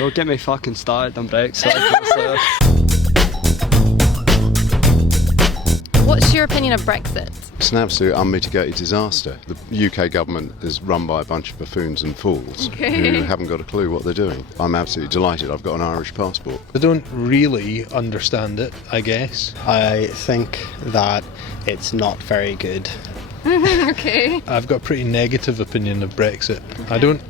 Don't get me fucking started on Brexit. What's your opinion of Brexit? It's an absolute unmitigated disaster. The UK government is run by a bunch of buffoons and fools who haven't got a clue what they're doing. I'm absolutely delighted. I've got an Irish passport. I don't really understand it, I guess. I think that it's not very good. Okay. I've got a pretty negative opinion of Brexit. I don't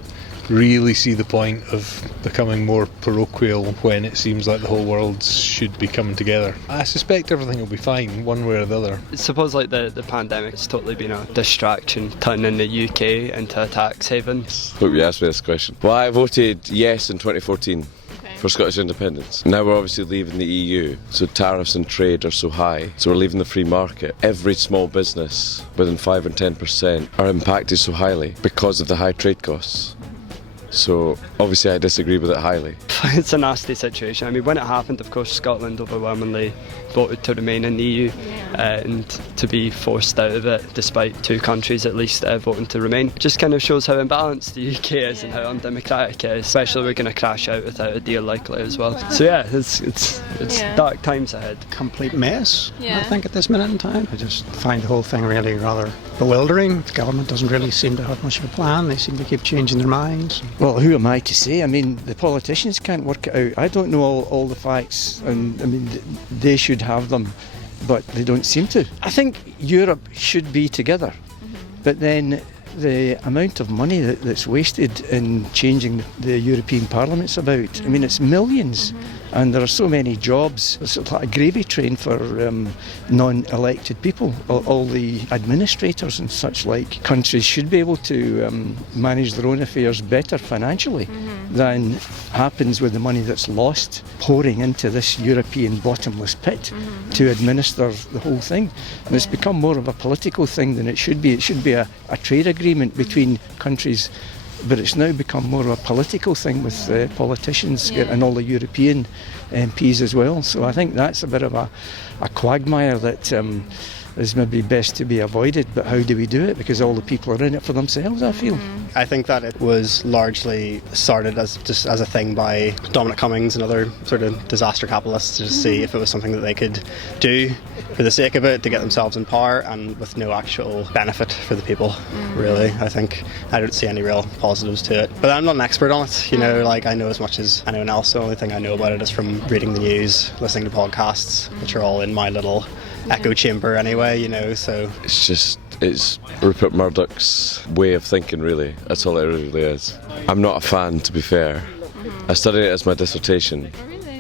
really see the point of becoming more parochial when it seems like the whole world should be coming together. I suspect everything will be fine, one way or the other. I suppose like the pandemic has totally been a distraction, turning the UK into a tax haven. Hope you asked me this question. Well, I voted yes in 2014. For Scottish independence. Now we're obviously leaving the EU, so tariffs and trade are so high, so we're leaving the free market. Every small business within 5 and 10% are impacted so highly because of the high trade costs. So obviously I disagree with it highly. It's a nasty situation. I mean, when it happened, of course, Scotland overwhelmingly voted to remain in the EU and to be forced out of it, despite two countries at least voting to remain. Just kind of shows how imbalanced the UK is and how undemocratic it is. Especially we're going to crash out without a deal likely as well. So yeah, it's dark times ahead. Complete mess, I think, at this minute in time. I just find the whole thing really rather bewildering. The government doesn't really seem to have much of a plan. They seem to keep changing their minds. Well, who am I to say? I mean, the politicians can't work it out. I don't know all the facts, and I mean, they should have them, but they don't seem to. I think Europe should be together, but then the amount of money that's wasted in changing the European Parliament's about. I mean, it's millions. And there are so many jobs. It's like a gravy train for non-elected people. All the administrators and such like. Countries should be able to manage their own affairs better financially than happens with the money that's lost pouring into this European bottomless pit to administer the whole thing. And it's become more of a political thing than it should be. It should be a trade agreement between countries. But it's now become more of a political thing with politicians and all the European MPs as well. So I think that's a bit of a quagmire that is maybe best to be avoided. But how do we do it? Because all the people are in it for themselves, I feel. I think that it was largely started as a thing by Dominic Cummings and other sort of disaster capitalists to see if it was something that they could do for the sake of it, to get themselves in power, and with no actual benefit for the people, really. I don't see any real positives to it. But I'm not an expert on it, like I know as much as anyone else. The only thing I know about it is from reading the news, listening to podcasts, which are all in my little echo chamber anyway, so... It's Rupert Murdoch's way of thinking, really. That's all it really is. I'm not a fan, to be fair. I studied it as my dissertation.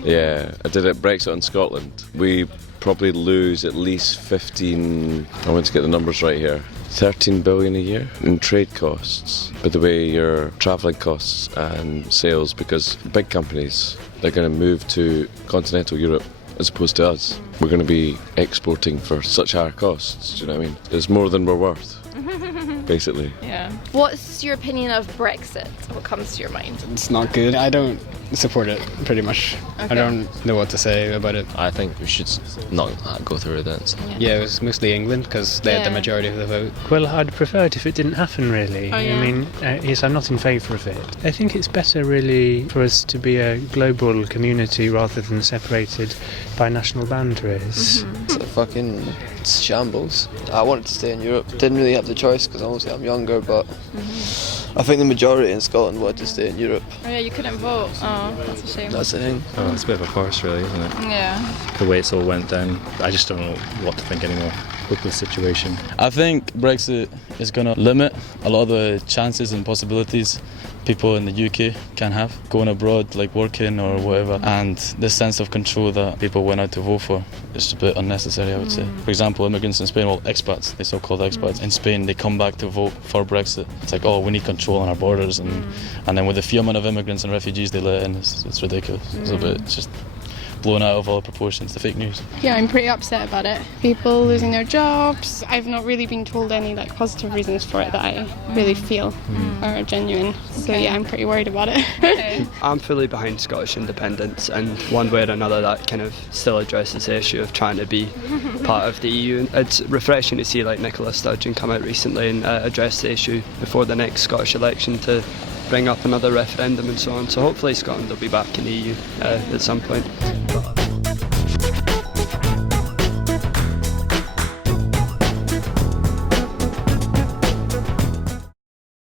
Yeah, I did it Brexit in Scotland. We probably lose at least 15, I want to get the numbers right here, 13 billion a year in trade costs, by the way, your travelling costs and sales, because big companies, they're going to move to continental Europe as opposed to us. We're going to be exporting for such higher costs, do you know what I mean? It's more than we're worth, basically. Yeah. What's your opinion of Brexit? What comes to your mind? It's not good. I don't support it, pretty much. Okay. I don't know what to say about it. I think we should not go through with it. So. Yeah, it was mostly England because they had the majority of the vote. Well, I'd prefer it if it didn't happen, really. Oh, yeah. I mean, yes, I'm not in favour of it. I think it's better, really, for us to be a global community rather than separated by national boundaries. It's a fucking shambles. I wanted to stay in Europe. Didn't really have the choice because obviously I'm younger, but I think the majority in Scotland wanted to stay in Europe. Oh yeah, you couldn't vote. Oh, that's a shame. That's the thing. Oh, it's a bit of a farce, really, isn't it? Yeah. The way it's all went down, I just don't know what to think anymore. Hopeless situation. I think Brexit is going to limit a lot of the chances and possibilities people in the UK can have going abroad, like working or whatever, and this sense of control that people went out to vote for is a bit unnecessary, I would say. For example, immigrants in Spain, well, expats, they so-called expats in Spain, they come back to vote for Brexit. It's like, oh, we need control on our borders, and then with the few amount of immigrants and refugees they let in, it's ridiculous. It's a bit just blown out of all proportions, the fake news. Yeah, I'm pretty upset about it. People losing their jobs. I've not really been told any positive reasons for it that I really feel are genuine. So yeah, I'm pretty worried about it. Okay. I'm fully behind Scottish independence, and one way or another that kind of still addresses the issue of trying to be part of the EU. It's refreshing to see like Nicola Sturgeon come out recently and address the issue before the next Scottish election to bring up another referendum and so on. So hopefully Scotland will be back in the EU at some point.